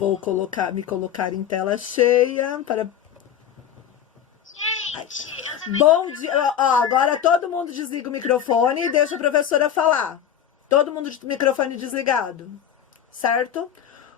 Vou me colocar em tela cheia para... Bom dia. Ó, agora todo mundo desliga o microfone e deixa a professora falar. Todo mundo de microfone desligado, certo?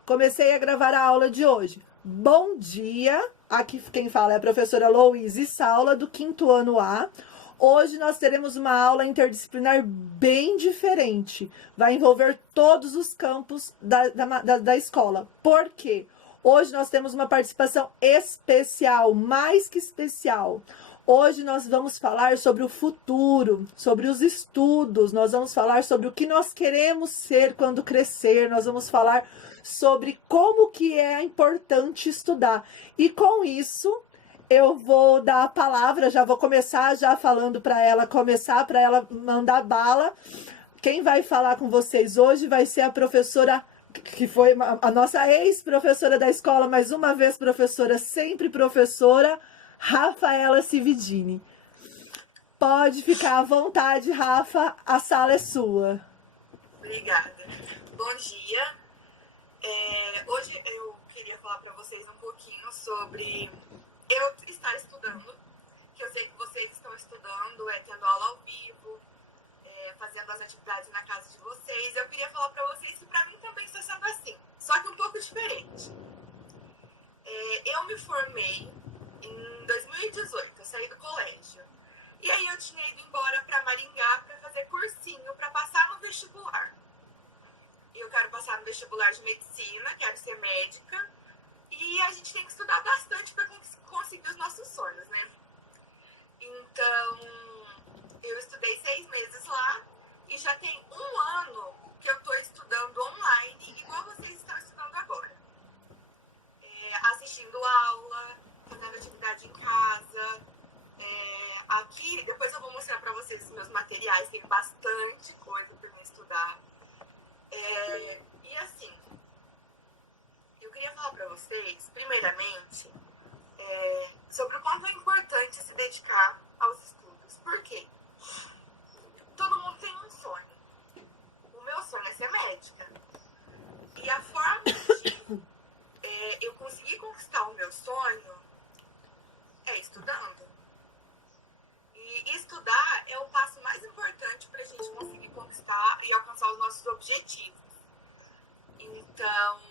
Comecei a gravar a aula de hoje. Bom dia. Aqui quem fala é a professora Louise Saula, do 5º ano A. Hoje nós teremos uma aula interdisciplinar bem diferente. Vai envolver todos os campos da escola. Por quê? Hoje nós temos uma participação especial, mais que especial. Hoje nós vamos falar sobre o futuro, sobre os estudos, nós vamos falar sobre o que nós queremos ser quando crescer, nós vamos falar sobre como que é importante estudar. E com isso, eu vou dar a palavra, já vou começar já falando para ela, para ela mandar bala. Quem vai falar com vocês hoje vai ser a professora, que foi a nossa ex-professora da escola, mais uma vez professora, sempre professora, Rafaela Cividini. Pode ficar à vontade, Rafa, a sala é sua. Obrigada. Bom dia. Hoje eu queria falar para vocês um pouquinho sobre eu estar estudando, que eu sei que vocês estão estudando, tendo aula ao vivo, fazendo as atividades na casa de vocês. Eu queria falar para vocês que para mim também está sendo assim, só que um pouco diferente. Eu me formei em 2018, eu saí do colégio. E aí eu tinha ido embora para Maringá para fazer cursinho, para passar no vestibular. Eu quero passar no vestibular de medicina, quero ser médica. E a gente tem que estudar bastante para conseguir os nossos sonhos, né? Então, eu estudei 6 meses lá e já tem 1 ano que eu estou estudando online, igual vocês estão estudando agora. Assistindo aula, fazendo atividade em casa. Aqui, depois eu vou mostrar para vocês os meus materiais, tem bastante coisa para mim estudar. E assim, eu queria falar para vocês, primeiramente, sobre o quanto é importante se dedicar aos estudos. Por quê? Todo mundo tem um sonho. O meu sonho é ser médica. E a forma de eu conseguir conquistar o meu sonho é estudando. E estudar é o passo mais importante para a gente conseguir conquistar e alcançar os nossos objetivos. Então,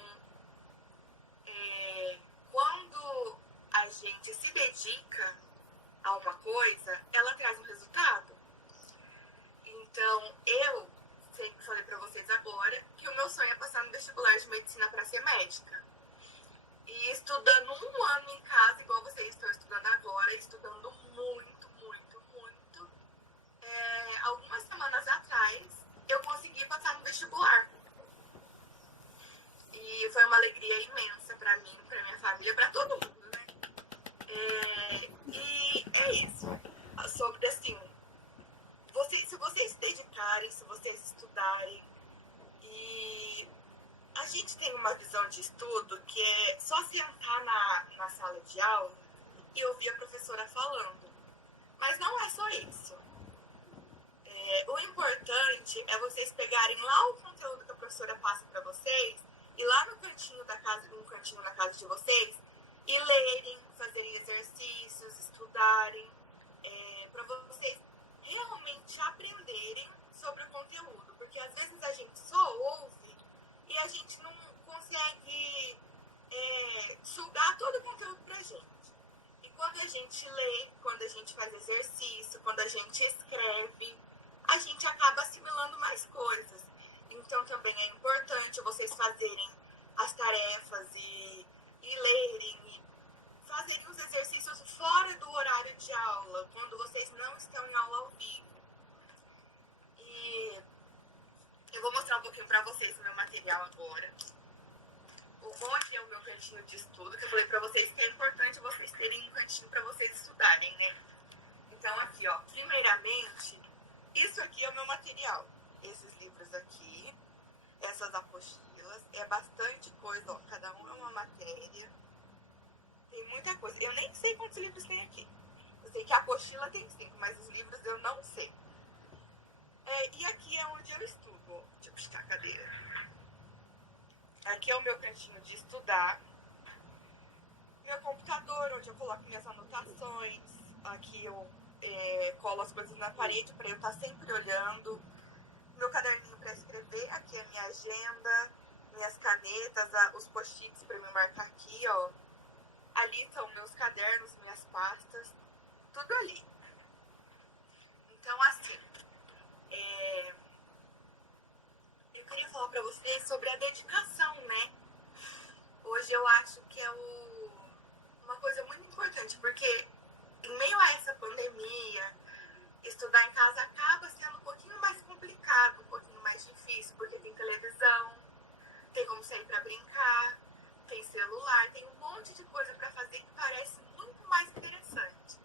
quando a gente se dedica a uma coisa, ela traz um resultado. Então, eu sempre falei para vocês agora que o meu sonho é passar no vestibular de medicina para ser médica. E estudando 1 ano em casa, igual vocês estão estudando agora, estudando muito, muito, muito. Algumas semanas atrás, eu consegui passar no vestibular. E foi uma alegria imensa para mim, para minha família, para todo mundo, né? E é isso. Sobre, assim, se vocês se dedicarem, se vocês estudarem, e a gente tem uma visão de estudo que é só sentar na sala de aula e ouvir a professora falando. Mas não é só isso. O importante é vocês pegarem lá o conteúdo que a professora passa para vocês e lá no cantinho da casa de vocês e lerem, fazerem exercícios, estudarem, para vocês realmente aprenderem sobre o conteúdo. Porque às vezes a gente só ouve e a gente não consegue sugar todo o conteúdo pra gente. E quando a gente lê, quando a gente faz exercício, quando a gente escreve, a gente acaba assimilando mais coisas. Então também é importante vocês fazerem as tarefas e lerem e fazerem os exercícios fora do horário de aula, quando vocês não estão em aula ao vivo. E eu vou mostrar um pouquinho pra vocês o meu material agora. O bom aqui é o meu cantinho de estudo, que eu falei pra vocês que é importante vocês terem um cantinho pra vocês estudarem, né? Então aqui, ó, primeiramente, isso aqui é o meu material. Esses livros aqui, essas apostilas, é bastante coisa, ó, cada um é uma matéria. Tem muita coisa. Eu nem sei quantos livros tem aqui. Eu sei que a apostila tem 5, mas os livros eu não sei. E aqui é onde eu estudo. Deixa eu puxar a cadeira. Aqui é o meu cantinho de estudar. Meu computador, onde eu coloco minhas anotações. Aqui eu colo as coisas na parede para eu estar sempre olhando. Meu caderninho para escrever. Aqui é minha agenda, minhas canetas, os post-its para me marcar aqui, ó. Ali são meus cadernos, minhas pastas, tudo ali. Então, assim, eu queria falar para vocês sobre a dedicação, né? Hoje eu acho que é uma coisa muito importante, porque em meio a essa pandemia, estudar em casa acaba sendo um pouquinho mais complicado, um pouquinho mais difícil, porque tem televisão, tem como sair para brincar, tem celular, tem um monte de coisa para fazer que parece muito mais interessante.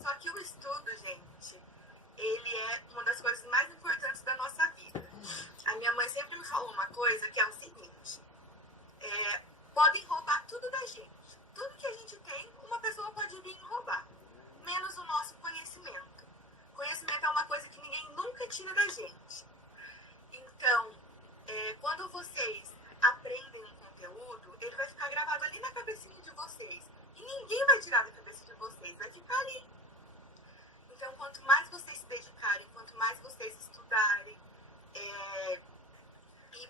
Só que o estudo, gente, ele é uma das coisas mais importantes da nossa vida. A minha mãe sempre me falou uma coisa que é o seguinte: podem roubar tudo da gente. Tudo que a gente tem, uma pessoa pode vir e roubar. Menos o nosso conhecimento. Conhecimento é uma coisa que ninguém nunca tira da gente. Então, quando vocês aprendem um conteúdo, ele vai ficar gravado ali na cabecinha de vocês. E ninguém vai tirar da cabeça de vocês, vai ficar ali. Então, quanto mais vocês se dedicarem, quanto mais vocês estudarem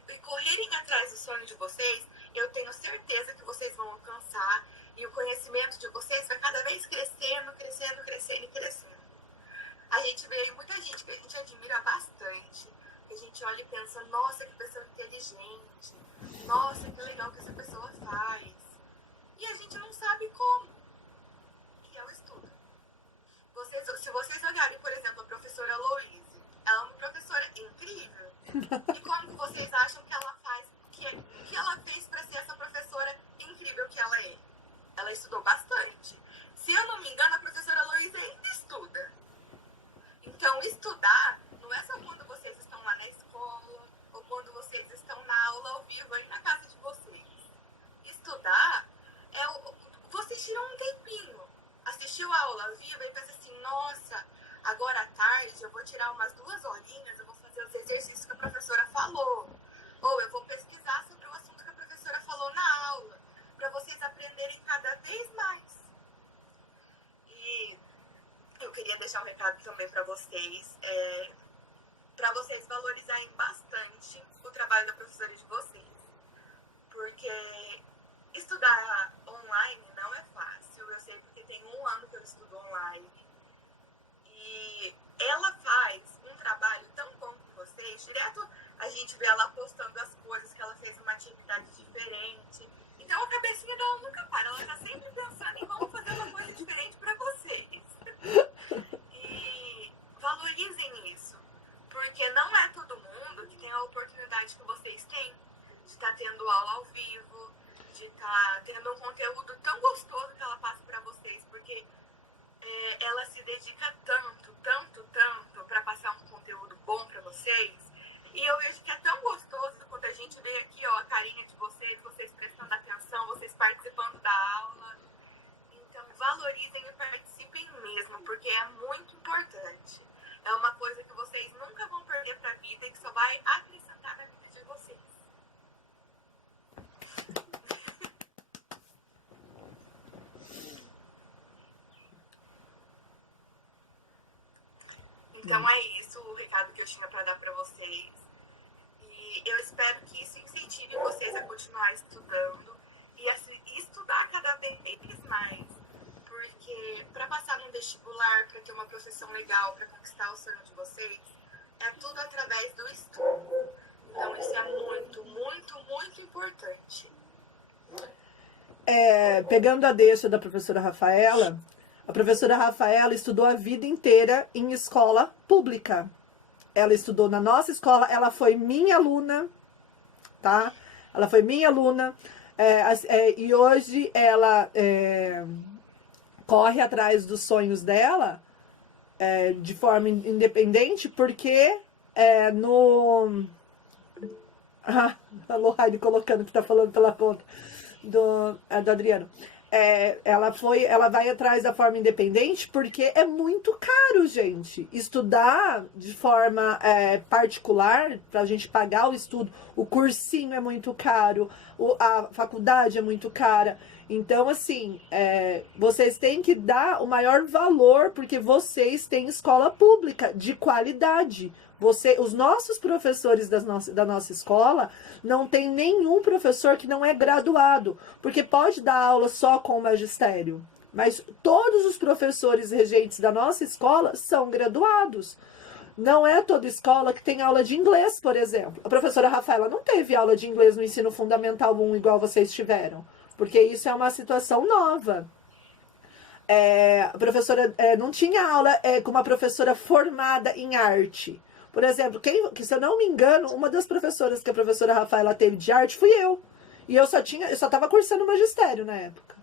e correrem atrás do sonho de vocês, eu tenho certeza que vocês vão alcançar e o conhecimento de vocês vai cada vez crescendo, crescendo, crescendo e crescendo. A gente vê aí muita gente que a gente admira bastante, que a gente olha e pensa, nossa, que pessoa inteligente, nossa, que legal que essa pessoa faz. E a gente não sabe como, que é o estudo. Se vocês olharem, por exemplo, a professora Louise, ela é uma professora incrível. E como que vocês acham que ela faz, o que ela fez para ser essa professora incrível que ela é? Ela estudou bastante. Se eu não me engano, a professora Louise ainda estuda. Então, estudar não é só quando vocês estão lá na escola ou quando vocês estão na aula ao vivo aí na casa de vocês. Estudar vocês tiram um tempinho, assistiu a aula ao vivo e pensa assim, nossa, agora à tarde eu vou tirar umas 2 horinhas, eu vou fazer os exercícios que a professora falou. Ou eu vou pesquisar sobre o assunto que a professora falou na aula, para vocês aprenderem cada vez mais. E eu queria deixar um recado também para vocês valorizarem bastante o trabalho da professora de vocês. Porque estudar online não é fácil. Eu sei porque tem 1 ano que eu estudo online. E ela faz um trabalho tão bom com vocês. Direto a gente vê ela postando as coisas que ela fez uma atividade diferente. Então a cabecinha dela nunca para. Ela tá sempre pensando em como fazer uma coisa diferente para vocês. E valorizem isso. Porque não é todo mundo que tem a oportunidade que vocês têm de estar tendo aula ao vivo, de estar tendo um conteúdo tão gostoso que ela passa para vocês. Porque ela se dedica tanto, tanto, tanto para passar um conteúdo bom para vocês. E eu vejo que é tão gostoso quando a gente vê aqui, ó, a carinha de vocês prestando atenção, vocês participando da aula. Então, valorizem e participem mesmo, porque é muito importante. É uma coisa que vocês nunca vão perder para a vida e que só vai acrescentar na vida de vocês. Então é isso o recado que eu tinha para dar para vocês. E eu espero que isso incentive vocês a continuar estudando e a estudar cada vez mais. Porque para passar num vestibular, para ter uma profissão legal, para conquistar o sonho de vocês, é tudo através do estudo. Então isso é muito, muito, muito importante. Pegando a deixa da professora Rafaela, a professora Rafaela estudou a vida inteira em escola pública. Ela estudou na nossa escola, ela foi minha aluna, tá? Ela foi minha aluna, e hoje ela corre atrás dos sonhos dela de forma independente, porque a Lohane colocando que tá falando pela conta do Adriano. ela vai atrás da forma independente porque é muito caro, gente. Estudar de forma particular, pra gente pagar o estudo, o cursinho é muito caro, a faculdade é muito cara. Então, assim, vocês têm que dar o maior valor, porque vocês têm escola pública de qualidade. Os nossos professores da nossa escola, não tem nenhum professor que não é graduado, porque pode dar aula só com o magistério, mas todos os professores regentes da nossa escola são graduados. Não é toda escola que tem aula de inglês, por exemplo. A professora Rafaela não teve aula de inglês no ensino fundamental 1 igual vocês tiveram, porque isso é uma situação nova. A professora não tinha aula com uma professora formada em arte. Por exemplo, que se eu não me engano, uma das professoras que a professora Rafaela teve de arte fui eu. E eu só estava cursando magistério na época.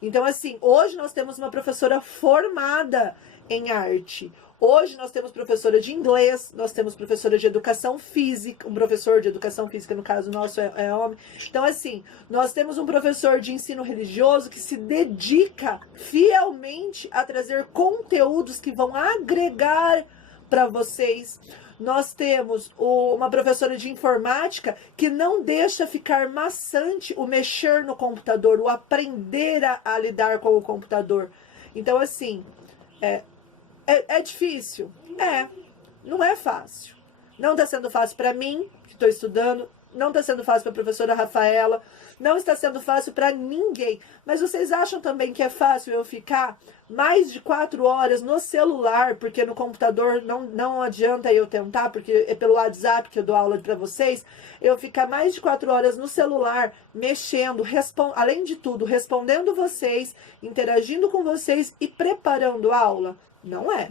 Então, assim, hoje nós temos uma professora formada em arte. Hoje nós temos professora de inglês, nós temos professora de educação física, um professor de educação física, no caso nosso é homem. Então, assim, nós temos um professor de ensino religioso que se dedica fielmente a trazer conteúdos que vão agregar para vocês. Nós temos uma professora de informática que não deixa ficar maçante o mexer no computador, o aprender a lidar com o computador. Então, assim, é difícil? Não é fácil. Não está sendo fácil para mim, que estou estudando, não está sendo fácil para a professora Rafaela, não está sendo fácil para ninguém. Mas vocês acham também que é fácil eu ficar mais de 4 horas no celular, porque no computador não adianta eu tentar, porque é pelo WhatsApp que eu dou aula para vocês, eu ficar mais de 4 horas no celular, mexendo, além de tudo, respondendo vocês, interagindo com vocês e preparando a aula? Não é.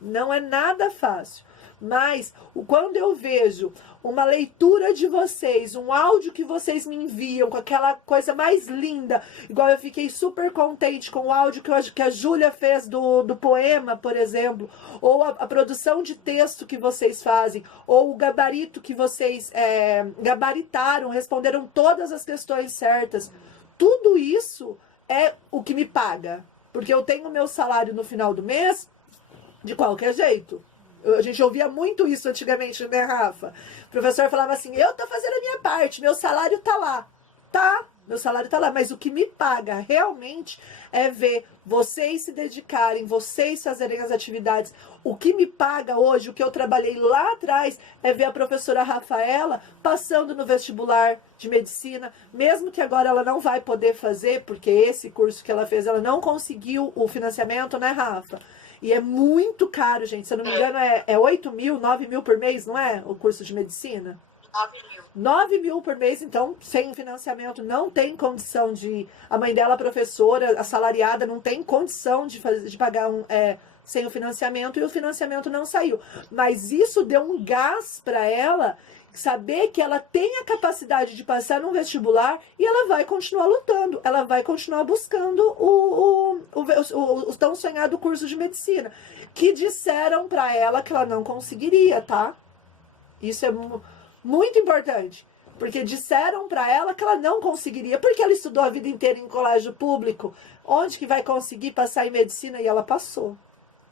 Não é nada fácil. Mas quando eu vejo uma leitura de vocês, um áudio que vocês me enviam com aquela coisa mais linda, igual eu fiquei super contente com o áudio que a Júlia fez do poema, por exemplo, ou a produção de texto que vocês fazem, ou o gabarito que vocês gabaritaram, responderam todas as questões certas. Tudo isso é o que me paga, porque eu tenho meu salário no final do mês de qualquer jeito. A gente ouvia muito isso antigamente, né, Rafa? O professor falava assim, eu tô fazendo a minha parte, meu salário tá lá. Tá, meu salário tá lá, mas o que me paga realmente é ver vocês se dedicarem, vocês fazerem as atividades. O que me paga hoje, o que eu trabalhei lá atrás, é ver a professora Rafaela passando no vestibular de medicina, mesmo que agora ela não vai poder fazer, porque esse curso que ela fez, ela não conseguiu o financiamento, né, Rafa? E é muito caro, gente. Se eu não me engano, é 8 mil, 9 mil por mês, não é? O curso de medicina? 9 mil. 9 mil por mês, então, sem financiamento, não tem condição de... A mãe dela, professora, assalariada, não tem condição de pagar sem o financiamento, e o financiamento não saiu. Mas isso deu um gás para ela, saber que ela tem a capacidade de passar num vestibular e ela vai continuar lutando, ela vai continuar buscando o tão sonhado curso de medicina, que disseram para ela que ela não conseguiria, tá? Isso é muito importante, porque disseram para ela que ela não conseguiria, porque ela estudou a vida inteira em colégio público, onde que vai conseguir passar em medicina, e ela passou,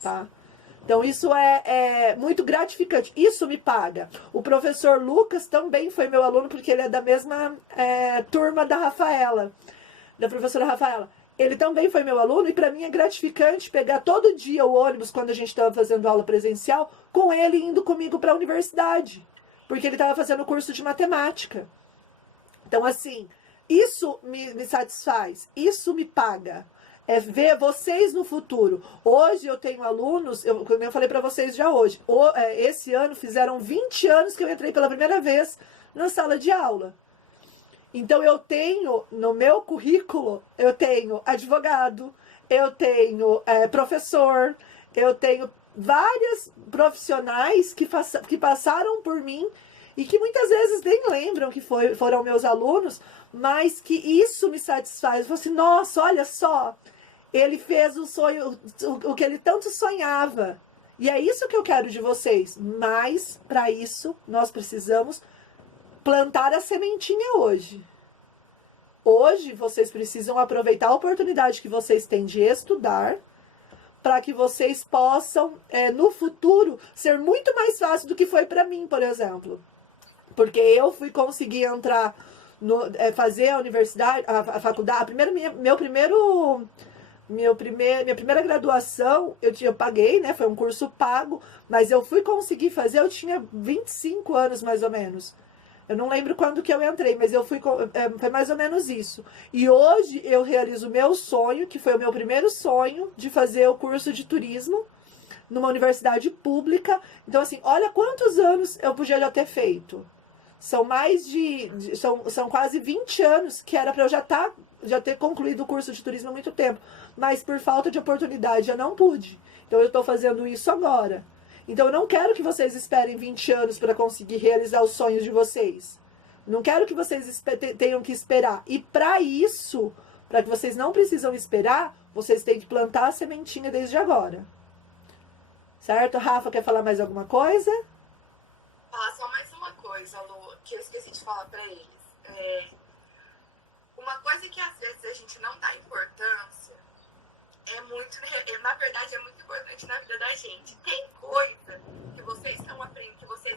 tá? Então, isso é muito gratificante. Isso me paga. O professor Lucas também foi meu aluno, porque ele é da mesma turma da Rafaela, da professora Rafaela. Ele também foi meu aluno, e para mim é gratificante pegar todo dia o ônibus, quando a gente estava fazendo aula presencial, com ele indo comigo para a universidade, porque ele estava fazendo curso de matemática. Então, assim, isso me satisfaz, isso me paga. É ver vocês no futuro. Hoje eu tenho alunos, como eu falei para vocês já hoje, esse ano fizeram 20 anos que eu entrei pela primeira vez na sala de aula. Então eu tenho, no meu currículo, eu tenho advogado, eu tenho professor, eu tenho vários profissionais que passaram por mim e que muitas vezes nem lembram que foram meus alunos, mas que isso me satisfaz. Eu falo assim, nossa, olha só, ele fez o sonho, o que ele tanto sonhava. E é isso que eu quero de vocês. Mas, para isso, nós precisamos plantar a sementinha hoje. Hoje, vocês precisam aproveitar a oportunidade que vocês têm de estudar para que vocês possam, no futuro, ser muito mais fácil do que foi para mim, por exemplo. Porque eu fui conseguir entrar, fazer a universidade, a faculdade, minha primeira graduação, eu paguei, né? Foi um curso pago, mas eu fui conseguir fazer, eu tinha 25 anos mais ou menos. Eu não lembro quando que eu entrei, mas foi mais ou menos isso. E hoje eu realizo o meu sonho, que foi o meu primeiro sonho, de fazer o curso de turismo numa universidade pública. Então, assim, olha quantos anos eu podia já ter feito. São são quase 20 anos que era para eu já ter concluído o curso de turismo há muito tempo. Mas por falta de oportunidade eu não pude. Então eu estou fazendo isso agora. Então eu não quero que vocês esperem 20 anos para conseguir realizar os sonhos de vocês. Não quero que vocês tenham que esperar. E para isso, para que vocês não precisam esperar, vocês têm que plantar a sementinha desde agora. Certo? Rafa, quer falar mais alguma coisa? Só mais uma coisa, Lu, que eu esqueci de falar para eles. Uma coisa que às vezes a gente não dá importância na verdade, é muito importante na vida da gente. Tem coisa que vocês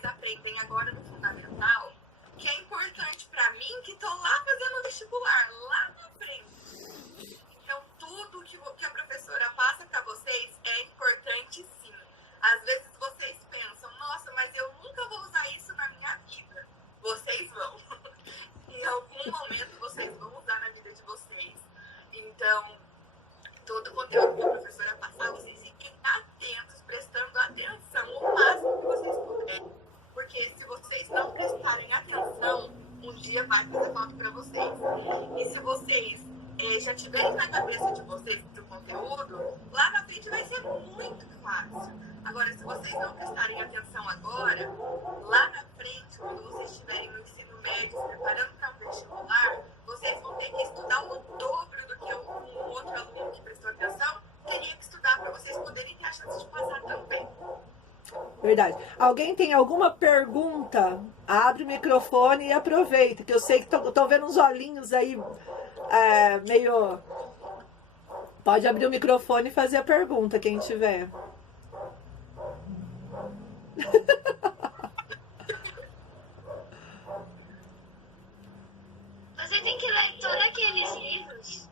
aprendem agora no fundamental, que é importante para mim, que estou lá fazendo vestibular, lá na frente. Então, tudo que a professora passa para vocês é importante, sim. Às vezes vocês pensam, nossa, mas eu nunca vou usar isso na minha vida. Vocês vão. Em algum momento vocês vão usar na vida de vocês. Então, todo o conteúdo que a professora passar, vocês fiquem atentos, prestando atenção o máximo que vocês puderem. Porque se vocês não prestarem atenção, um dia vai fazer falta para vocês. E se vocês já tiverem na cabeça de vocês o conteúdo, lá na frente vai ser muito fácil. Agora, se vocês não prestarem atenção agora, lá na frente, quando vocês estiverem no ensino médio, se preparando para um vestibular, vocês vão ter que estudar o dobro do que um outro aluno que prestou atenção teria que estudar para vocês poderem ter a chance de passar também. Verdade. Alguém tem alguma pergunta? Abre o microfone e aproveita, que eu sei que tô vendo uns olhinhos aí meio... Pode abrir o microfone e fazer a pergunta, quem tiver. Você tem que ler todos aqueles livros.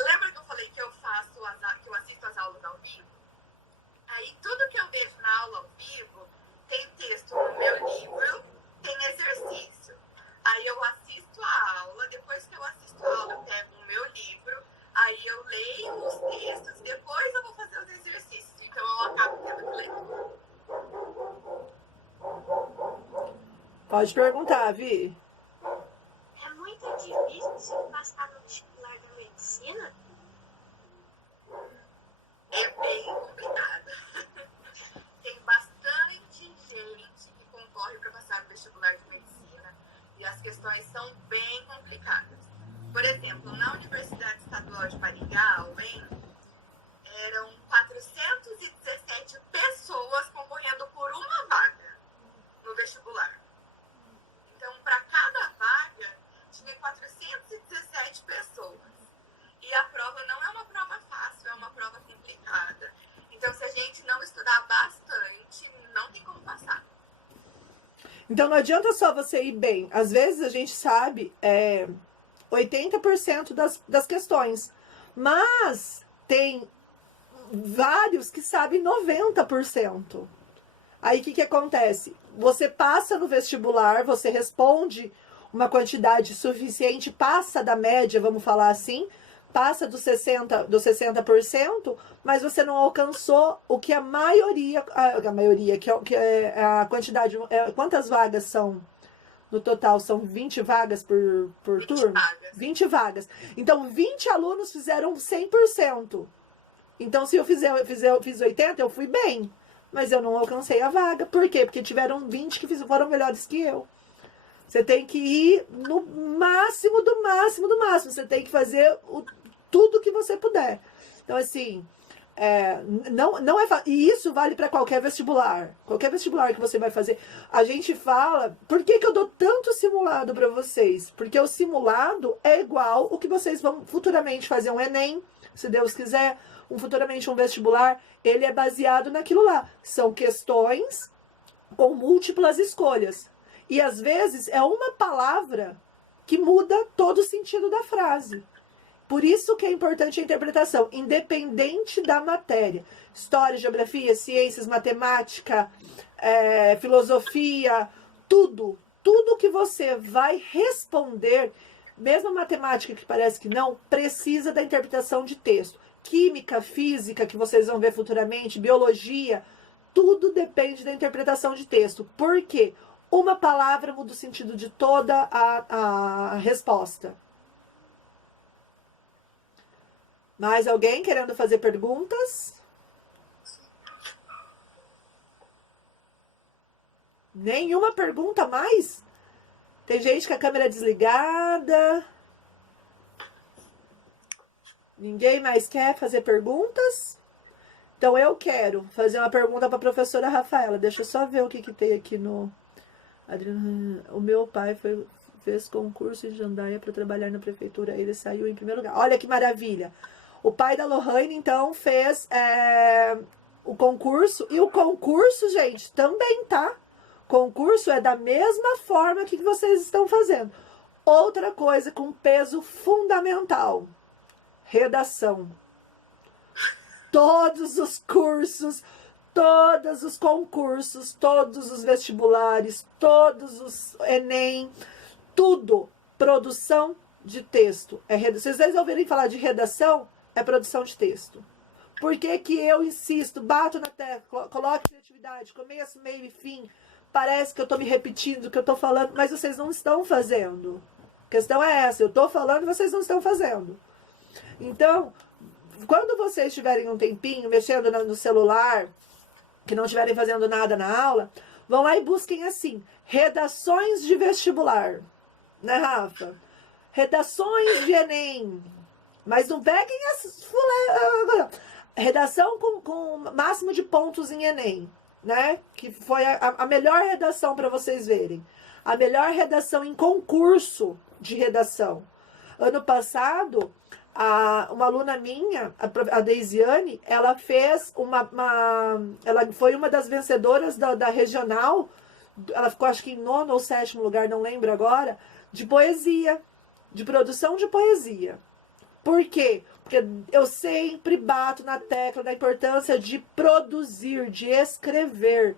Lembra que eu falei que eu assisto as aulas ao vivo? Aí tudo que eu vejo na aula ao vivo tem texto no meu livro, tem exercício. Aí eu assisto a aula, depois que eu assisto a aula eu pego o meu livro, aí eu leio os textos, depois eu vou fazer os exercícios. Então eu acabo tendo que ler tudo. Pode perguntar, Vi. É muito difícil passar no vestibular da medicina? É bem complicado. Tem bastante gente que concorre para passar no vestibular de medicina e as questões são bem complicadas. Por exemplo, na Universidade Estadual de Maringá, a UEM, eram 417 pessoas concorrendo por uma vaga no vestibular. Então, para cada vaga, tinha 417 pessoas. E a prova não é uma prova fácil, é uma prova complicada. Então, se a gente não estudar bastante, não tem como passar. Então, não adianta só você ir bem. Às vezes, a gente sabe 80% das questões. Mas tem vários que sabem 90%. Aí, o que acontece? Você passa no vestibular, você responde uma quantidade suficiente, passa da média, vamos falar assim, passa dos 60%, mas você não alcançou o que a maioria, que é a quantidade, quantas vagas são no total? São 20 vagas por 20 turno? vagas. 20 vagas. Então, 20 alunos fizeram 100%. Então, se eu fiz 80, eu fui bem. Mas eu não alcancei a vaga. Por quê? Porque tiveram 20 que foram melhores que eu. Você tem que ir no máximo do máximo do máximo. Você tem que fazer tudo que você puder. Então, assim, não é fácil. E isso vale para qualquer vestibular. Qualquer vestibular que você vai fazer. A gente fala... Por que eu dou tanto simulado para vocês, porque o simulado é igual o que vocês vão futuramente fazer um Enem, se Deus quiser, futuramente um vestibular, ele é baseado naquilo lá. São questões com múltiplas escolhas. E às vezes é uma palavra que muda todo o sentido da frase. Por isso que é importante a interpretação, independente da matéria. História, geografia, ciências, matemática, filosofia, tudo. Tudo que você vai responder, mesmo a matemática que parece que não, precisa da interpretação de texto. Química, física, que vocês vão ver futuramente, biologia, tudo depende da interpretação de texto. Por quê? Uma palavra muda o sentido de toda a resposta. Mais alguém querendo fazer perguntas? Nenhuma pergunta mais? Tem gente com a câmera desligada. Ninguém mais quer fazer perguntas? Então eu quero fazer uma pergunta para a professora Rafaela. Deixa eu só ver o que tem aqui no... O meu pai fez concurso em Jandaia para trabalhar na prefeitura. Ele saiu em primeiro lugar. Olha que maravilha. O pai da Lohane, então, fez o concurso. E o concurso, gente, também, tá? Concurso é da mesma forma que vocês estão fazendo. Outra coisa com peso fundamental. Redação. Todos os cursos, todos os concursos, todos os vestibulares, todos os Enem, tudo. Produção de texto. Se vocês ouvirem falar de redação, é produção de texto. Por que que eu insisto, bato na tecla, coloque criatividade, começo, meio e fim. Parece que eu estou me repetindo, que eu estou falando, mas vocês não estão fazendo. A questão é essa, eu estou falando e vocês não estão fazendo. Então, quando vocês tiverem um tempinho mexendo no celular, que não estiverem fazendo nada na aula, vão lá e busquem assim, redações de vestibular. Né, Rafa? Redações de Enem. Mas não peguem as redação com máximo de pontos em Enem, né? Que foi a melhor redação para vocês verem. A melhor redação em concurso de redação. Ano passado, uma aluna minha, a Deisiane, ela fez ela foi uma das vencedoras da regional, ela ficou acho que em 9º ou 7º lugar, não lembro agora, de poesia, de produção de poesia. Por quê? Porque eu sempre bato na tecla da importância de produzir, de escrever.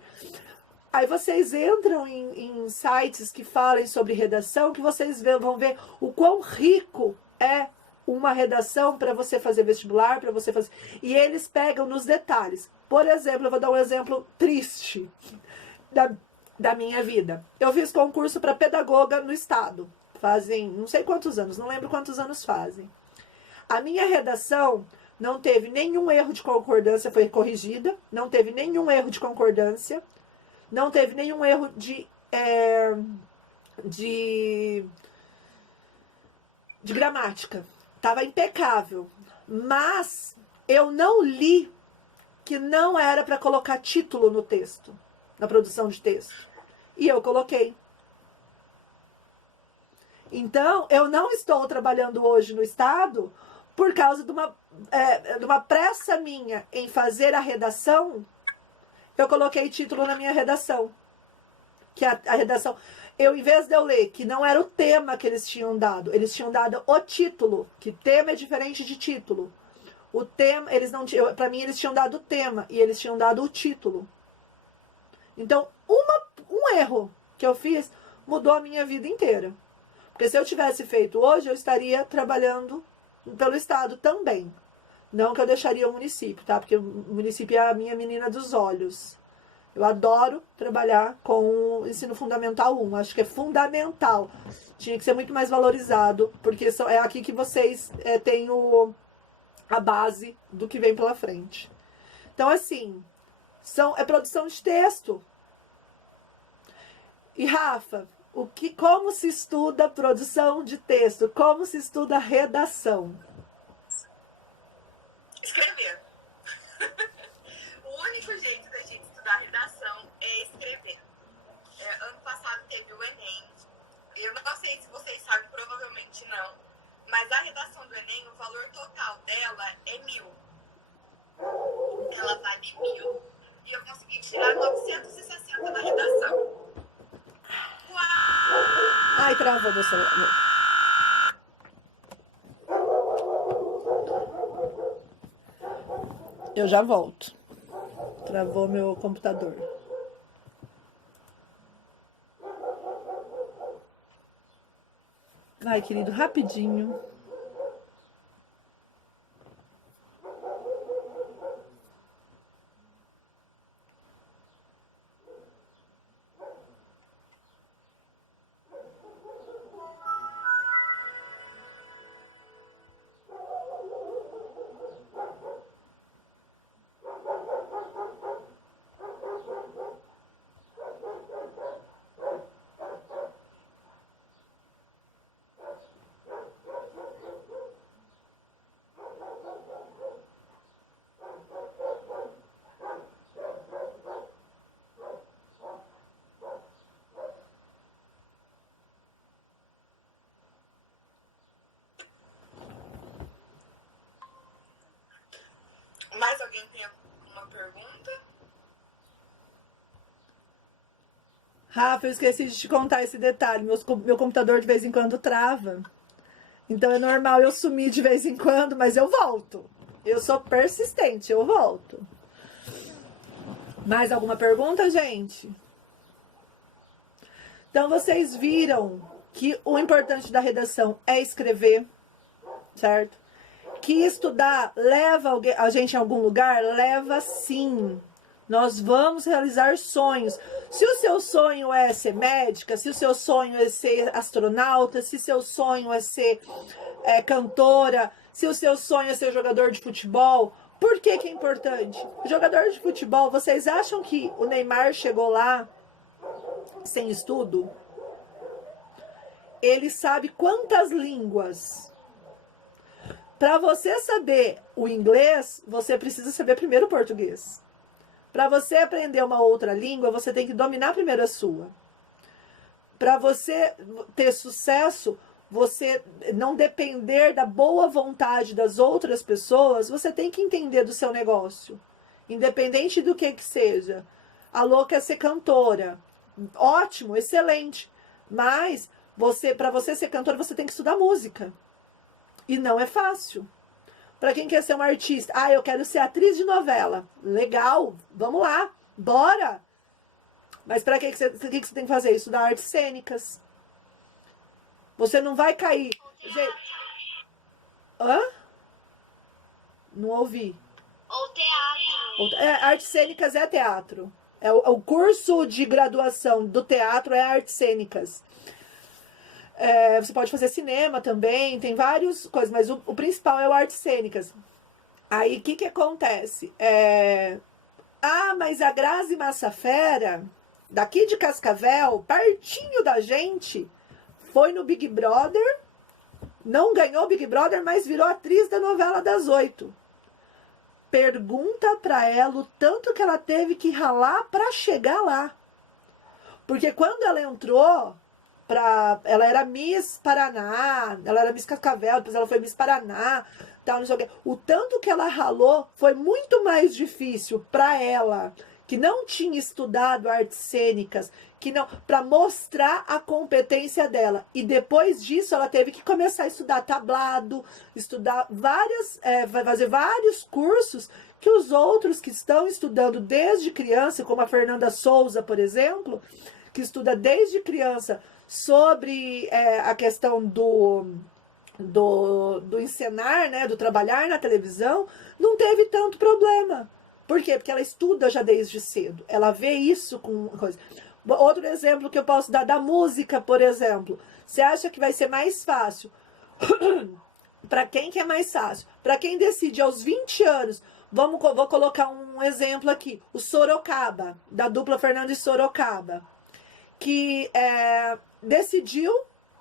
Aí vocês entram em sites que falem sobre redação, que vocês vão ver o quão rico é uma redação para você fazer vestibular, para você fazer... E eles pegam nos detalhes. Por exemplo, eu vou dar um exemplo triste da minha vida. Eu fiz concurso para pedagoga no estado. Fazem não sei quantos anos, não lembro quantos anos fazem. A minha redação não teve nenhum erro de concordância, foi corrigida. Não teve nenhum erro de concordância. Não teve nenhum erro de gramática. Estava impecável. Mas eu não li que não era para colocar título no texto, na produção de texto. E eu coloquei. Então, eu não estou trabalhando hoje no estado por causa de uma pressa minha em fazer a redação. Eu coloquei título na minha redação. Que a redação... em vez de eu ler que não era o tema que eles tinham dado o título, que tema é diferente de título. O tema, eles não tinham... Para mim, eles tinham dado o tema e eles tinham dado o título. Então, um erro que eu fiz mudou a minha vida inteira. Porque se eu tivesse feito hoje, eu estaria trabalhando pelo estado também. Não que eu deixaria o município, tá? Porque o município é a minha menina dos olhos. Eu adoro trabalhar com o ensino fundamental 1. Acho que é fundamental. Tinha que ser muito mais valorizado, porque é aqui que vocês têm a base do que vem pela frente. Então, assim, é produção de texto. E, Rafa, como se estuda produção de texto? Como se estuda redação? Escrever. O único jeito da gente estudar redação é escrever. Ano passado teve o Enem. Eu não travou meu celular. Eu já volto. Travou meu computador. Vai, querido, rapidinho. Mais alguém tem alguma pergunta? Rafa, eu esqueci de te contar esse detalhe. Meu computador de vez em quando trava. Então é normal eu sumir de vez em quando, mas eu volto. Eu sou persistente, eu volto. Mais alguma pergunta, gente? Então vocês viram que o importante da redação é escrever, certo? Que estudar leva a gente em algum lugar? Leva sim. Nós vamos realizar sonhos. Se o seu sonho é ser médica, se o seu sonho é ser astronauta, se o seu sonho é ser cantora, se o seu sonho é ser jogador de futebol, por que que é importante? Jogador de futebol, vocês acham que o Neymar chegou lá sem estudo? Ele sabe quantas línguas? Para você saber o inglês, você precisa saber primeiro o português. Para você aprender uma outra língua, você tem que dominar primeiro a sua. Para você ter sucesso, você não depender da boa vontade das outras pessoas, você tem que entender do seu negócio. Independente do que seja. A Lô quer ser cantora. Ótimo, excelente. Mas para você ser cantora, você tem que estudar música. E não é fácil. Para quem quer ser um artista, eu quero ser atriz de novela. Legal, vamos lá, bora. Mas para que você tem que fazer? Estudar artes cênicas. Você não vai cair. Gente... Hã? Não ouvi. Ou teatro. Artes cênicas é teatro. O curso de graduação do teatro é artes cênicas. Você pode fazer cinema também, tem várias coisas, mas o principal é o artes cênicas. Aí, o que acontece? Mas a Grazi Massafera, daqui de Cascavel, pertinho da gente, foi no Big Brother, não ganhou o Big Brother, mas virou atriz da novela das 8. Pergunta pra ela o tanto que ela teve que ralar pra chegar lá. Porque quando ela entrou... Ela era Miss Paraná, ela era Miss Cascavel, depois ela foi Miss Paraná, tal, não sei o quê. O tanto que ela ralou foi muito mais difícil para ela, que não tinha estudado artes cênicas, para mostrar a competência dela. E depois disso ela teve que começar a estudar tablado, estudar fazer vários cursos que os outros que estão estudando desde criança, como a Fernanda Souza, por exemplo, que estuda desde criança sobre a questão do encenar, né, do trabalhar na televisão, não teve tanto problema. Por quê? Porque ela estuda já desde cedo. Ela vê isso com coisa. Outro exemplo que eu posso dar da música, por exemplo. Você acha que vai ser mais fácil? Para quem que é mais fácil? Para quem decide aos 20 anos, vou colocar um exemplo aqui. O Sorocaba, da dupla Fernando e Sorocaba, que decidiu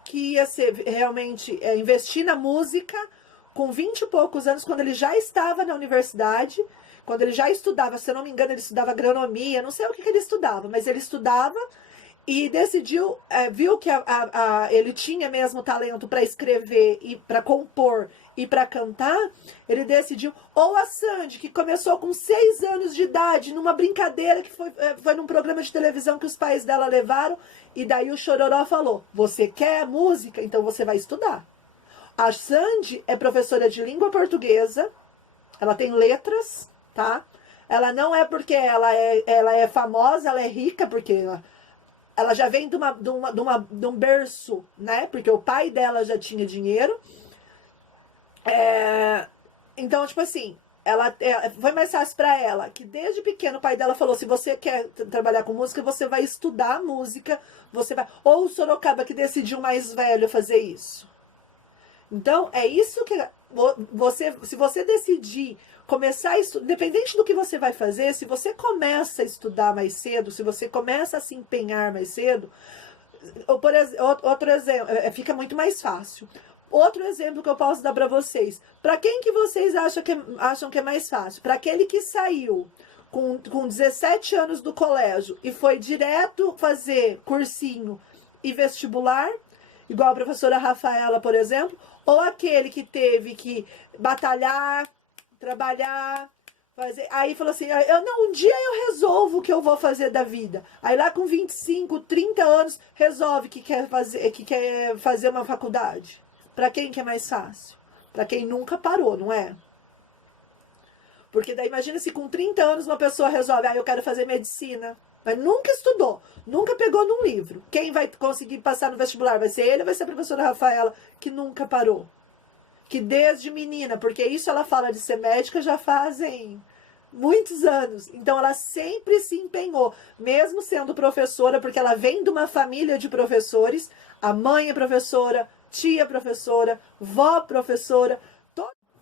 que ia ser realmente investir na música com 20 e poucos anos, quando ele já estava na universidade, quando ele já estudava, se eu não me engano, ele estudava agronomia, não sei o que ele estudava, mas ele estudava E decidiu, viu que ele tinha mesmo talento para escrever e para compor e para cantar, ele decidiu. Ou a Sandy, que começou com 6 anos de idade, numa brincadeira que foi num programa de televisão que os pais dela levaram, e daí o Chororó falou: você quer música? Então você vai estudar. A Sandy é professora de língua portuguesa, ela tem letras, tá? Ela não é porque ela é famosa, ela é rica, porque ela já vem de um berço, né? Porque o pai dela já tinha dinheiro. Então, tipo assim, foi mais fácil para ela, que desde pequeno o pai dela falou: se você quer trabalhar com música, você vai estudar música, você vai. Ou o Sorocaba, que decidiu mais velho fazer isso. Então, é isso que se você decidir começar a estudar, independente do que você vai fazer, se você começa a estudar mais cedo, se você começa a se empenhar mais cedo, outro exemplo, fica muito mais fácil. Outro exemplo que eu posso dar para vocês. Para quem que vocês acham que é mais fácil? Para aquele que saiu com 17 anos do colégio e foi direto fazer cursinho e vestibular, igual a professora Rafaela, por exemplo, ou aquele que teve que batalhar, trabalhar, fazer. Aí falou assim: um dia eu resolvo o que eu vou fazer da vida. Aí lá com 25, 30 anos, resolve que quer fazer uma faculdade. Para quem que é mais fácil? Para quem nunca parou, não é? Porque daí imagina se com 30 anos uma pessoa resolve: eu quero fazer medicina. Mas nunca estudou, nunca pegou num livro. Quem vai conseguir passar no vestibular? Vai ser ele ou vai ser a professora Rafaela, que nunca parou? Que desde menina, porque isso ela fala de ser médica já fazem muitos anos. Então ela sempre se empenhou, mesmo sendo professora, porque ela vem de uma família de professores. A mãe é professora, tia professora, vó professora.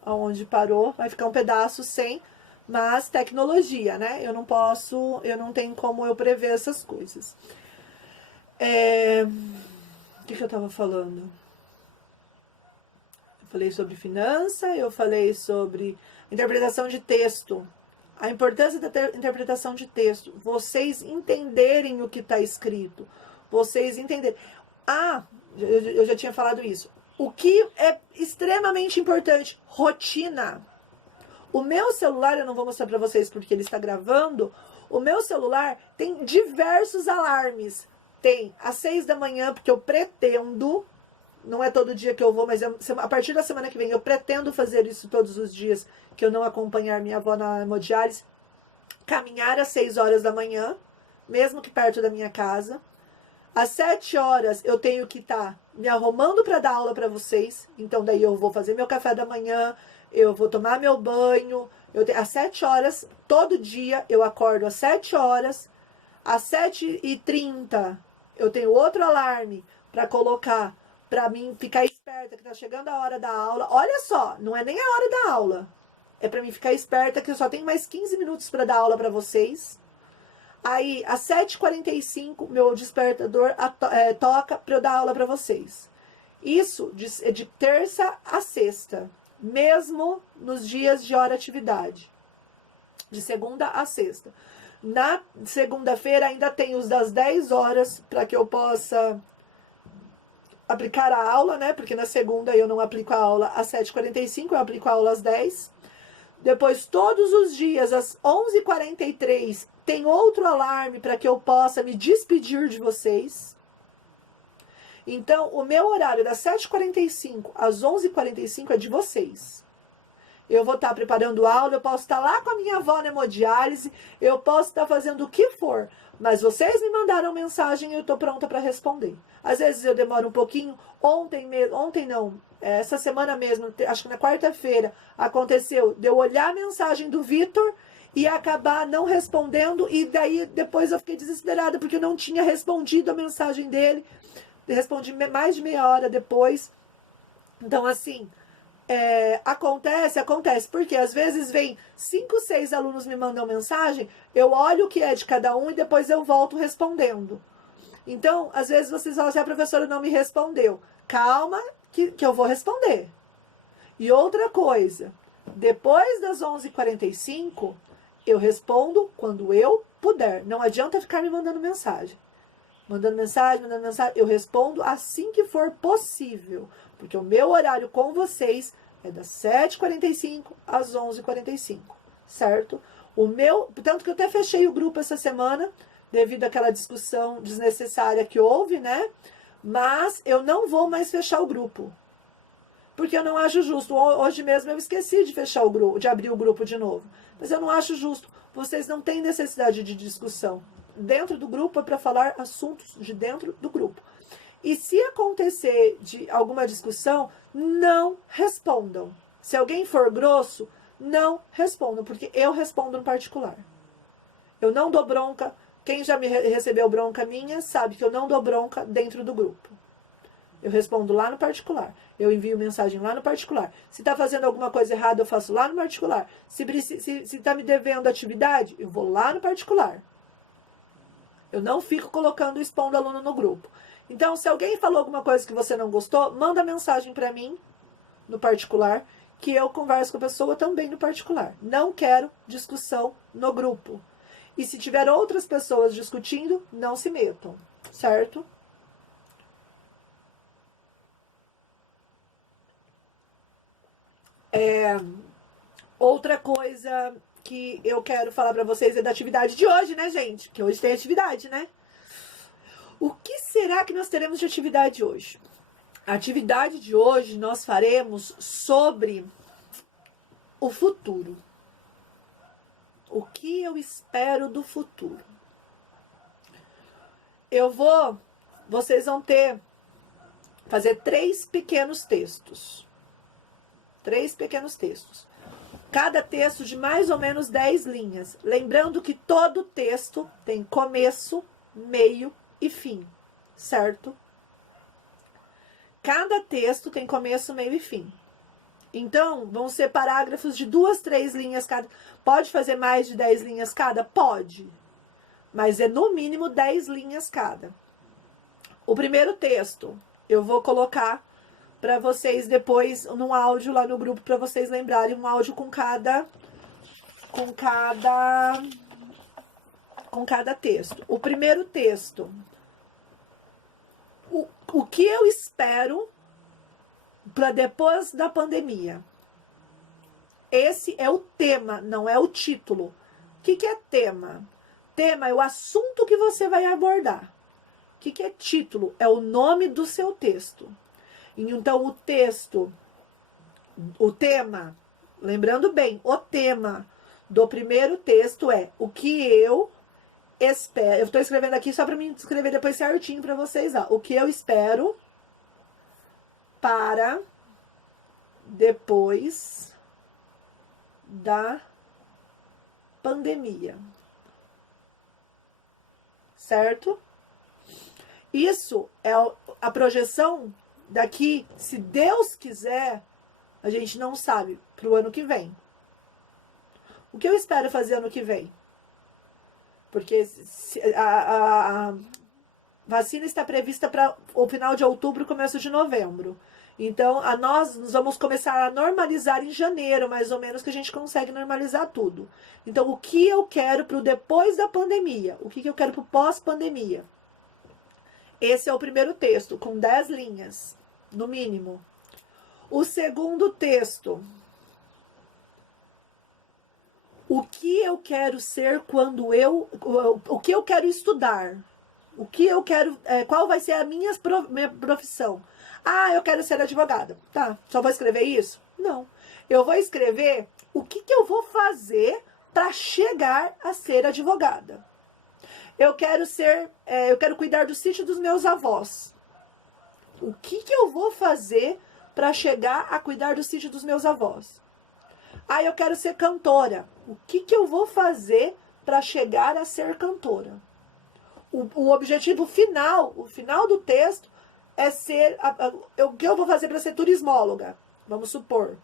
Aonde parou, vai ficar um pedaço sem. Mas tecnologia, né? Eu não tenho como eu prever essas coisas. O que eu tava falando? Eu falei sobre finança, eu falei sobre interpretação de texto. A importância da interpretação de texto. Vocês entenderem o que está escrito. Vocês entenderem. Eu já tinha falado isso. O que é extremamente importante? Rotina. O meu celular, eu não vou mostrar para vocês porque ele está gravando. O meu celular tem diversos alarmes. Tem às 6 da manhã, porque eu pretendo, não é todo dia que eu vou, mas a partir da semana que vem eu pretendo fazer isso todos os dias que eu não acompanhar minha avó na hemodiálise. Caminhar às 6 horas da manhã, mesmo que perto da minha casa. Às 7 horas eu tenho que estar me arrumando para dar aula para vocês. Então daí eu vou fazer meu café da manhã, eu vou tomar meu banho. Às 7 horas, todo dia eu acordo às 7 horas. Às 7h30 eu tenho outro alarme para colocar, para mim ficar esperta que tá chegando a hora da aula. Olha só, não é nem a hora da aula. É para mim ficar esperta que eu só tenho mais 15 minutos para dar aula para vocês. Aí, às 7h45, meu despertador toca para eu dar aula para vocês. Isso de terça a sexta, mesmo nos dias de hora atividade. De segunda a sexta. Na segunda-feira ainda tem os das 10 horas para que eu possa aplicar a aula, né? Porque na segunda eu não aplico a aula às 7h45, eu aplico a aula às 10. Depois, todos os dias, às 11h43, tem outro alarme para que eu possa me despedir de vocês. Então, o meu horário das 7h45 às 11h45 é de vocês. Eu vou estar preparando aula, eu posso estar lá com a minha avó na hemodiálise, eu posso estar fazendo o que for, mas vocês me mandaram mensagem e eu estou pronta para responder. Às vezes eu demoro um pouquinho, essa semana mesmo, acho que na quarta-feira, aconteceu de eu olhar a mensagem do Vitor e acabar não respondendo, e daí depois eu fiquei desesperada porque eu não tinha respondido a mensagem dele, respondi mais de meia hora depois. Então assim, acontece, porque às vezes vem 5, 6 alunos me mandam mensagem, eu olho o que é de cada um e depois eu volto respondendo. Então, às vezes vocês falam assim: a professora não me respondeu. Calma, que eu vou responder. E outra coisa, depois das 11h45, eu respondo quando eu puder. Não adianta ficar me mandando mensagem. mandando mensagem, eu respondo assim que for possível, porque o meu horário com vocês é das 7h45 às 11h45, certo? Tanto que eu até fechei o grupo essa semana, devido àquela discussão desnecessária que houve, né? Mas eu não vou mais fechar o grupo, porque eu não acho justo. Hoje mesmo eu esqueci de fechar o grupo, de abrir o grupo de novo, mas eu não acho justo. Vocês não têm necessidade de discussão. Dentro do grupo é para falar assuntos de dentro do grupo. E se acontecer de alguma discussão, não respondam. Se alguém for grosso, não respondam, porque eu respondo no particular. Eu não dou bronca. Quem já me recebeu bronca minha sabe que eu não dou bronca dentro do grupo. Eu respondo lá no particular. Eu envio mensagem lá no particular. Se está fazendo alguma coisa errada, eu faço lá no particular. Se está me devendo atividade, eu vou lá no particular. Eu não fico colocando, expondo aluno no grupo. Então, se alguém falou alguma coisa que você não gostou, manda mensagem para mim no particular, que eu converso com a pessoa também no particular. Não quero discussão no grupo. E se tiver outras pessoas discutindo, não se metam, certo? Outra coisa que eu quero falar para vocês é da atividade de hoje, né, gente? Porque hoje tem atividade, né? O que será que nós teremos de atividade hoje? A atividade de hoje nós faremos sobre o futuro. O que eu espero do futuro? Vocês vão fazer 3 pequenos textos. 3 pequenos textos. Cada texto de mais ou menos 10 linhas. Lembrando que todo texto tem começo, meio e fim, certo? Cada texto tem começo, meio e fim. Então, vão ser parágrafos de 2, 3 linhas cada. Pode fazer mais de 10 linhas cada? Pode. Mas é no mínimo 10 linhas cada. O primeiro texto eu vou colocar para vocês depois no áudio lá no grupo, para vocês lembrarem, um áudio com cada texto. O primeiro texto. O que eu espero para depois da pandemia? Esse é o tema, não é o título. O que é tema? Tema é o assunto que você vai abordar. O que é título? É o nome do seu texto. Então, o tema, lembrando bem, o tema do primeiro texto é o que eu espero. Eu estou escrevendo aqui só para me escrever depois certinho para vocês. O que eu espero para depois da pandemia. Certo? Isso é a projeção daqui, se Deus quiser, a gente não sabe, para o ano que vem. O que eu espero fazer ano que vem? Porque a vacina está prevista para o final de outubro, começo de novembro. Então, nós vamos começar a normalizar em janeiro, mais ou menos, que a gente consegue normalizar tudo. Então, o que eu quero para o depois da pandemia? O que eu quero para o pós-pandemia? Esse é o primeiro texto, com 10 linhas, no mínimo. O segundo texto. O que eu quero ser quando o que eu quero estudar? O que eu quero, qual vai ser a minha profissão? Eu quero ser advogada. Tá, só vou escrever isso? Não. Eu vou escrever o que eu vou fazer para chegar a ser advogada. Eu quero cuidar do sítio dos meus avós. O que eu vou fazer para chegar a cuidar do sítio dos meus avós? Eu quero ser cantora. O que eu vou fazer para chegar a ser cantora? O objetivo final, o final do texto é ser... o que eu vou fazer para ser turismóloga? Vamos supor.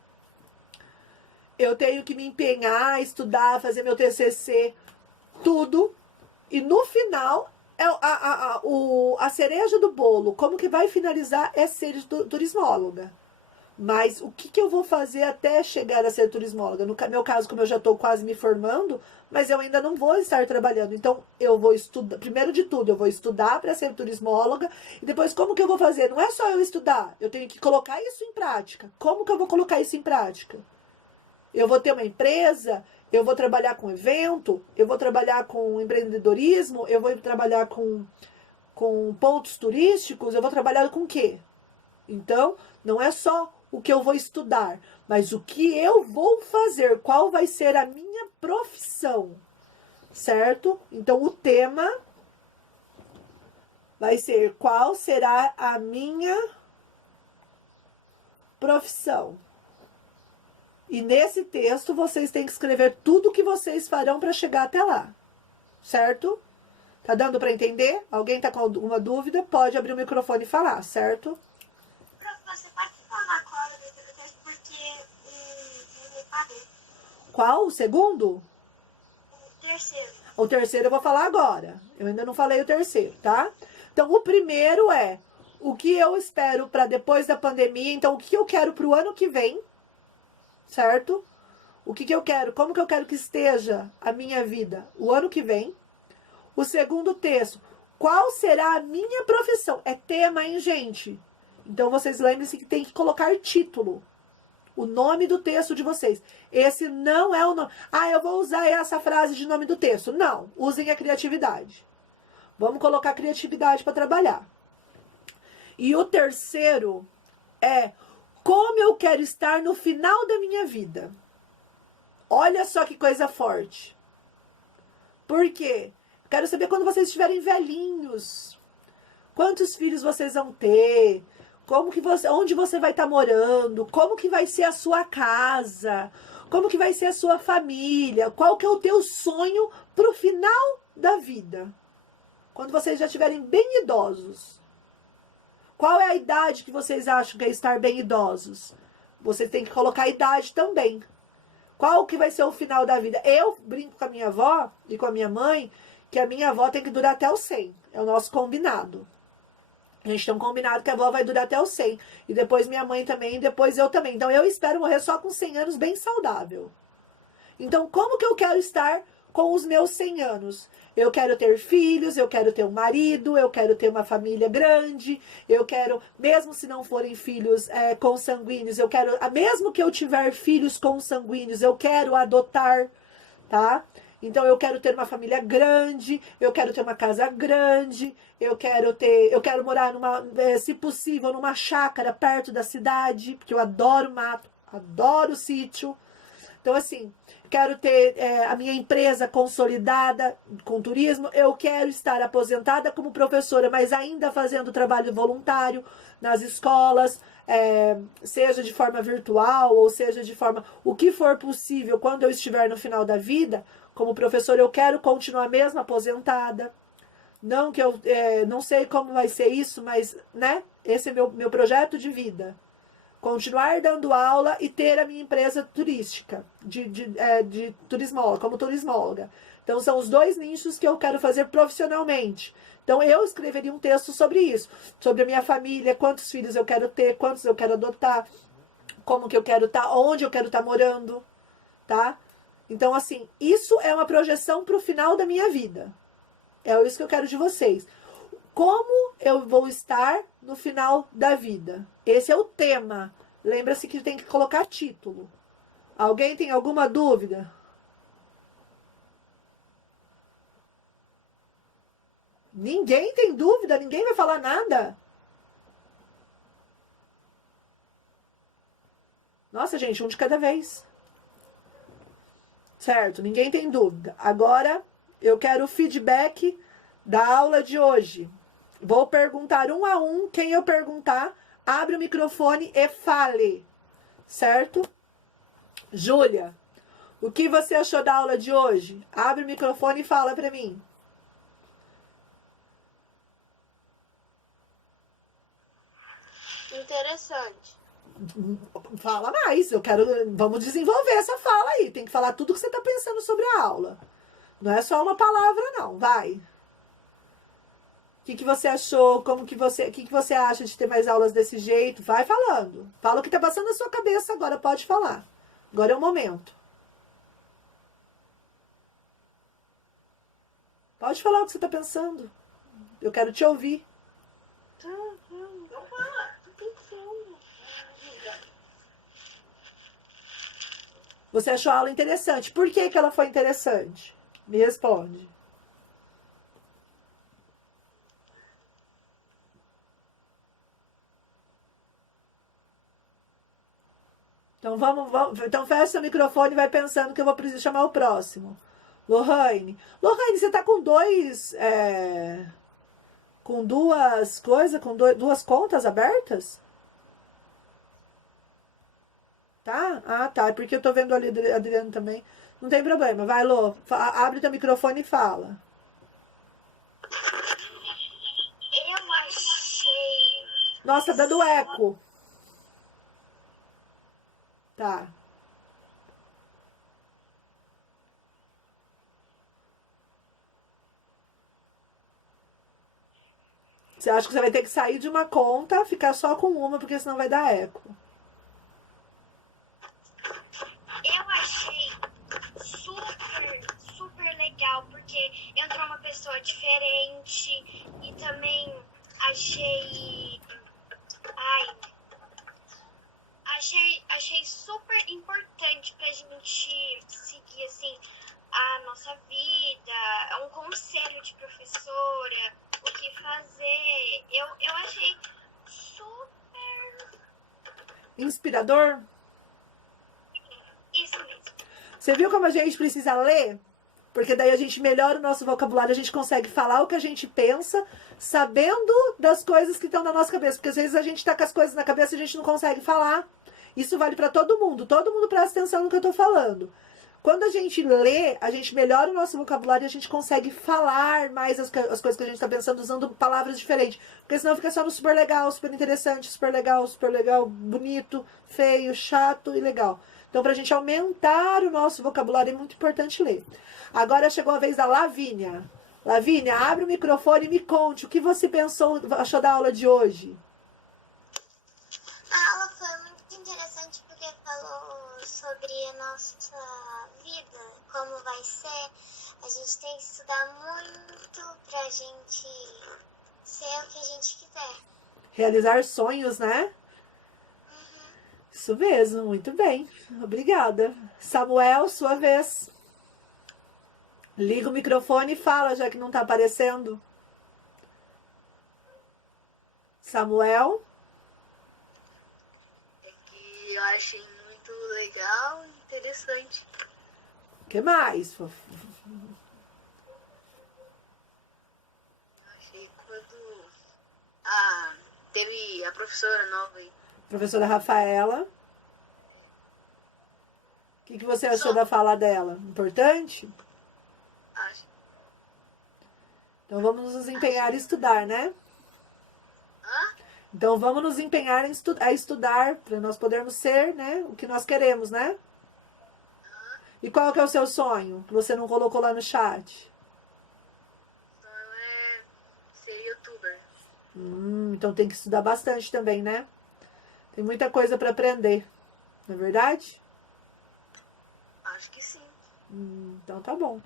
Eu tenho que me empenhar, estudar, fazer meu TCC, tudo. E no final, a cereja do bolo, como que vai finalizar, é ser turismóloga. Mas o que eu vou fazer até chegar a ser turismóloga? No meu caso, como eu já estou quase me formando, mas eu ainda não vou estar trabalhando. Então, eu vou estudar, primeiro de tudo, eu vou estudar para ser turismóloga. E depois, como que eu vou fazer? Não é só eu estudar, eu tenho que colocar isso em prática. Como que eu vou colocar isso em prática? Eu vou ter uma empresa, eu vou trabalhar com evento, eu vou trabalhar com empreendedorismo, eu vou trabalhar com pontos turísticos, eu vou trabalhar com o quê? Então, não é só o que eu vou estudar, mas o que eu vou fazer, qual vai ser a minha profissão, certo? Então, o tema vai ser qual será a minha profissão. E nesse texto, vocês têm que escrever tudo o que vocês farão para chegar até lá, certo? Tá dando para entender? Alguém tá com alguma dúvida? Pode abrir o microfone e falar, certo? Você pode falar qual é o texto porque eu me parei. Qual? O segundo? O terceiro. O terceiro eu vou falar agora. Eu ainda não falei o terceiro, tá? Então, o primeiro é o que eu espero para depois da pandemia. Então, o que eu quero para o ano que vem, certo? O que eu quero, como que eu quero que esteja a minha vida o ano que vem. O segundo texto, qual será a minha profissão? É tema, hein, gente? Então, vocês lembrem-se que tem que colocar título. O nome do texto de vocês. Esse não é o nome. Ah, eu vou usar essa frase de nome do texto. Não, usem a criatividade. Vamos colocar criatividade para trabalhar. E o terceiro é como eu quero estar no final da minha vida. Olha só que coisa forte. Por quê? Quero saber quando vocês estiverem velhinhos. Quantos filhos vocês vão ter? Onde você vai estar morando? Como que vai ser a sua casa? Como que vai ser a sua família? Qual que é o teu sonho para o final da vida? Quando vocês já estiverem bem idosos. Qual é a idade que vocês acham que é estar bem idosos? Você tem que colocar a idade também. Qual que vai ser o final da vida? Eu brinco com a minha avó e com a minha mãe que a minha avó tem que durar até os 100. É o nosso combinado. A gente tem um combinado que a avó vai durar até os 100. E depois minha mãe também, e depois eu também. Então eu espero morrer só com 100 anos bem saudável. Então como que eu quero estar com os meus 100 anos? Eu quero ter filhos, eu quero ter um marido, eu quero ter uma família grande, eu quero, mesmo se não forem filhos consanguíneos, eu quero, mesmo que eu tiver filhos consanguíneos, eu quero adotar, tá? Então eu quero ter uma família grande, eu quero ter uma casa grande, eu quero morar se possível, numa chácara perto da cidade, porque eu adoro mato, adoro sítio. Então, assim, quero ter a minha empresa consolidada com turismo, eu quero estar aposentada como professora, mas ainda fazendo trabalho voluntário nas escolas, seja de forma virtual, ou seja de forma, o que for possível, quando eu estiver no final da vida, como professora, eu quero continuar mesmo aposentada. Não que eu não sei como vai ser isso, mas, né, esse é meu projeto de vida. Continuar dando aula e ter a minha empresa turística, de turismóloga, como turismóloga. Então, são os dois nichos que eu quero fazer profissionalmente. Então, eu escreveria um texto sobre isso, sobre a minha família, quantos filhos eu quero ter, quantos eu quero adotar, como que eu quero estar, onde eu quero estar morando, tá? Então, assim, isso é uma projeção para o final da minha vida. É isso que eu quero de vocês. Como eu vou estar no final da vida? Esse é o tema. Lembra-se que tem que colocar título. Alguém tem alguma dúvida? Ninguém tem dúvida? Ninguém vai falar nada? Nossa, gente, um de cada vez. Certo, ninguém tem dúvida. Agora, eu quero o feedback da aula de hoje. Vou perguntar um a um. Quem eu perguntar, abre o microfone e fale. Certo? Júlia, o que você achou da aula de hoje? Abre o microfone e fala para mim. Interessante. Fala mais. Vamos desenvolver essa fala aí. Tem que falar tudo que você está pensando sobre a aula. Não é só uma palavra, não. Vai. que você achou? O que você acha de ter mais aulas desse jeito? Vai falando. Fala o que tá passando na sua cabeça agora, pode falar. Agora é o momento. Pode falar o que você tá pensando. Eu quero te ouvir. Não fala. Tô pensando. Você achou a aula interessante. Por que que ela foi interessante? Me responde. Então então fecha seu microfone e vai pensando que eu vou precisar chamar o próximo. Lohane. Lohane, você tá com com duas coisas, duas contas abertas? Tá? Ah, tá. É porque eu tô vendo ali a Adriano também. Não tem problema. Vai, Lô. Abre teu microfone e fala. Eu achei. Nossa, tá dando eco. Tá. Você acha que você vai ter que sair de uma conta, ficar só com uma, porque senão vai dar eco. Eu achei super legal, porque entrou uma pessoa diferente e também achei. Ai. Achei super importante pra gente seguir assim a nossa vida, um conselho de professora, o que fazer. Eu achei super Inspirador? isso mesmo. Você viu como a gente precisa ler? Porque daí a gente melhora o nosso vocabulário, a gente consegue falar o que a gente pensa, sabendo das coisas que estão na nossa cabeça. Porque às vezes a gente tá com as coisas na cabeça e a gente não consegue falar. Isso vale para todo mundo. Todo mundo presta atenção no que eu tô falando. Quando a gente lê, a gente melhora o nosso vocabulário e a gente consegue falar mais as coisas que a gente está pensando usando palavras diferentes. Porque senão fica só no super legal, super interessante, super legal, bonito, feio, chato e legal. Então, para a gente aumentar o nosso vocabulário, é muito importante ler. Agora chegou a vez da Lavínia. Lavínia, abre o microfone e me conte o que você achou da aula de hoje. A aula foi muito interessante porque falou sobre a nossa vida, como vai ser. A gente tem que estudar muito pra gente ser o que a gente quiser. Realizar sonhos, né? Isso mesmo, muito bem. Obrigada. Samuel, sua vez. Liga o microfone e fala, já que não tá aparecendo. Samuel? É que eu achei muito legal e interessante. O que mais? Achei quando teve a professora nova aí. Professora Rafaela. O que você achou da fala dela? Importante? Acho. Então vamos nos empenhar em estudar, né? Hã? Então vamos nos empenhar a estudar para nós podermos ser, né, o que nós queremos, né? E qual que é o seu sonho que você não colocou lá no chat? Então é ser youtuber. Então tem que estudar bastante também, né? Tem muita coisa para aprender, não é verdade? Acho que sim. Então tá bom.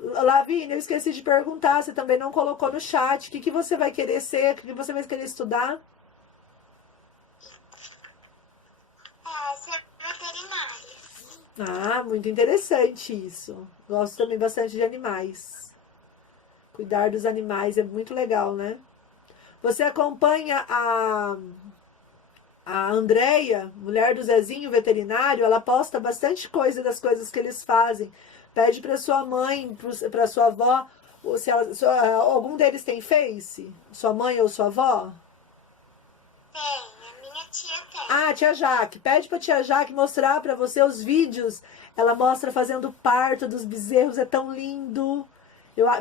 Lavínia, eu esqueci de perguntar, você também não colocou no chat. O que você vai querer ser? O que você vai querer estudar? Ser veterinária. Ah, muito interessante isso. Gosto também bastante de animais. Cuidar dos animais é muito legal, né? Você acompanha a Andréia, mulher do Zezinho, veterinário, ela posta bastante coisa das coisas que eles fazem. Pede para sua mãe, para sua avó, algum deles tem Face? Sua mãe ou sua avó? Tem, a minha tia tem. Ah, tia Jaque. Pede pra tia Jaque mostrar pra você os vídeos. Ela mostra fazendo o parto dos bezerros, é tão lindo.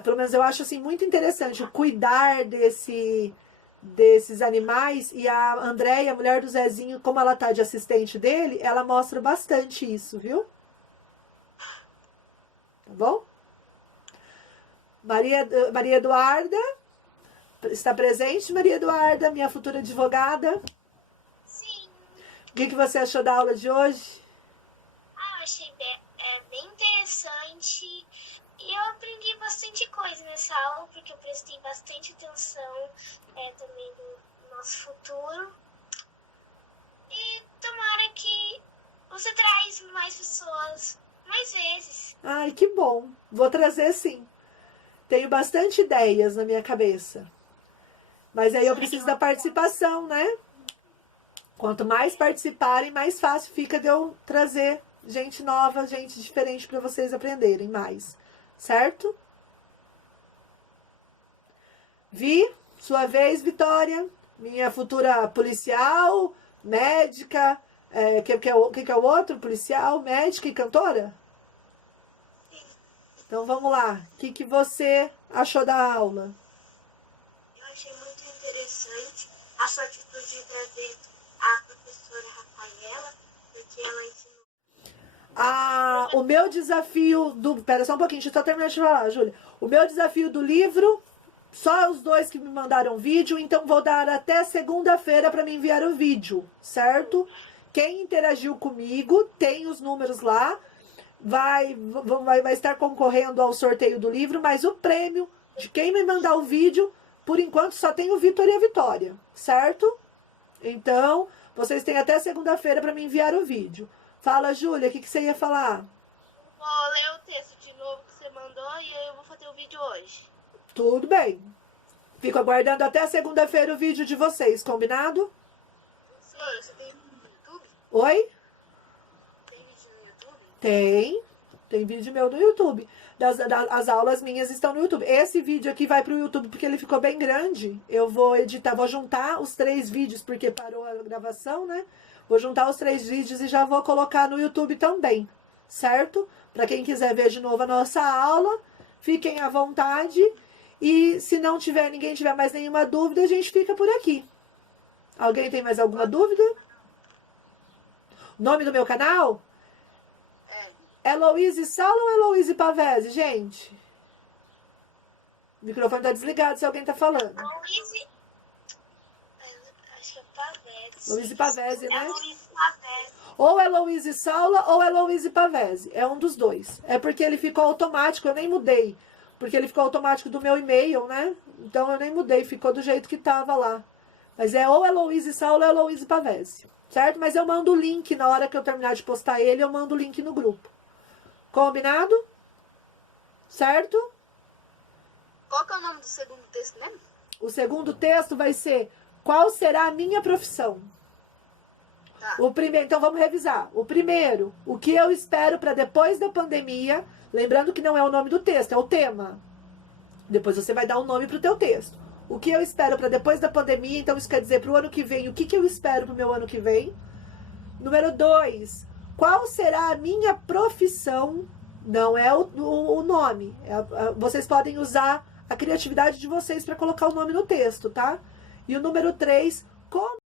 Pelo menos eu acho assim muito interessante o cuidar desses animais. E a Andréia, a mulher do Zezinho, como ela tá de assistente dele, ela mostra bastante isso, viu? Tá bom? Maria Eduarda, Está presente, Maria Eduarda, minha futura advogada? Sim. O que você achou da aula de hoje? Eu achei bem interessante e eu aprendi bastante coisa nessa aula, porque eu prestei bastante atenção também no nosso futuro. E tomara que você traz mais pessoas, mais vezes. Ai, que bom. Vou trazer sim. Tenho bastante ideias na minha cabeça. Mas aí eu preciso da participação, né? Quanto mais participarem, mais fácil fica de eu trazer gente nova, gente diferente para vocês aprenderem mais. Certo? Vi, sua vez, Vitória. Minha futura policial, médica, que é o outro? Policial, médica e cantora? Então vamos lá. O que você achou da aula? Eu achei muito interessante a sua atitude de trazer a professora Rafaela, porque ela ensinou. O meu desafio do... Pera só um pouquinho, deixa eu só terminar de falar, Júlia. O meu desafio do livro, só os 2 que me mandaram vídeo, então vou dar até segunda-feira para me enviar o vídeo, certo? Quem interagiu comigo, tem os números lá, vai estar concorrendo ao sorteio do livro, mas o prêmio de quem me mandar o vídeo, por enquanto só tem o Vitor e a Vitória, certo? Então, vocês têm até segunda-feira para me enviar o vídeo. Fala, Júlia, o que você ia falar? Vou ler o texto de novo que você mandou e aí eu vou fazer o vídeo hoje. Tudo bem. Fico aguardando até segunda-feira o vídeo de vocês, combinado? Professora, você tem vídeo no YouTube? Oi? Tem vídeo no YouTube? Tem vídeo meu no YouTube. As aulas minhas estão no YouTube. Esse vídeo aqui vai pro YouTube porque ele ficou bem grande. Eu vou editar, vou juntar os 3 vídeos porque parou a gravação, né? Vou juntar os 3 vídeos e já vou colocar no YouTube também, certo? Para quem quiser ver de novo a nossa aula, fiquem à vontade. E se ninguém tiver mais nenhuma dúvida, a gente fica por aqui. Alguém tem mais alguma dúvida? O nome do meu canal? É Heloíse Saula ou Heloíse Pavese, gente? O microfone tá desligado se alguém tá falando. Luiz, acho que é Pavese. Heloíse Pavese, né? Luiz Pavese. Ou Heloíse Saula ou Heloíse Pavese. É um dos 2. É porque ele ficou automático, eu nem mudei. Porque ele ficou automático do meu e-mail, né? Então eu nem mudei, ficou do jeito que tava lá. Mas é ou Heloíse Saula ou Heloíse Pavese. Certo? Mas eu mando o link na hora que eu terminar de postar ele, eu mando o link no grupo. Combinado? Certo? Qual que é o nome do segundo texto mesmo? O segundo texto vai ser: qual será a minha profissão? Tá. O primeiro, então vamos revisar. O primeiro, o que eu espero para depois da pandemia. Lembrando que não é o nome do texto, é o tema. Depois você vai dar um nome para o teu texto. O que eu espero para depois da pandemia, então isso quer dizer para o ano que vem, o que eu espero para o meu ano que vem. Número 2, qual será a minha profissão? Não é o nome. Vocês podem usar a criatividade de vocês para colocar o nome no texto, tá? E o número 3, como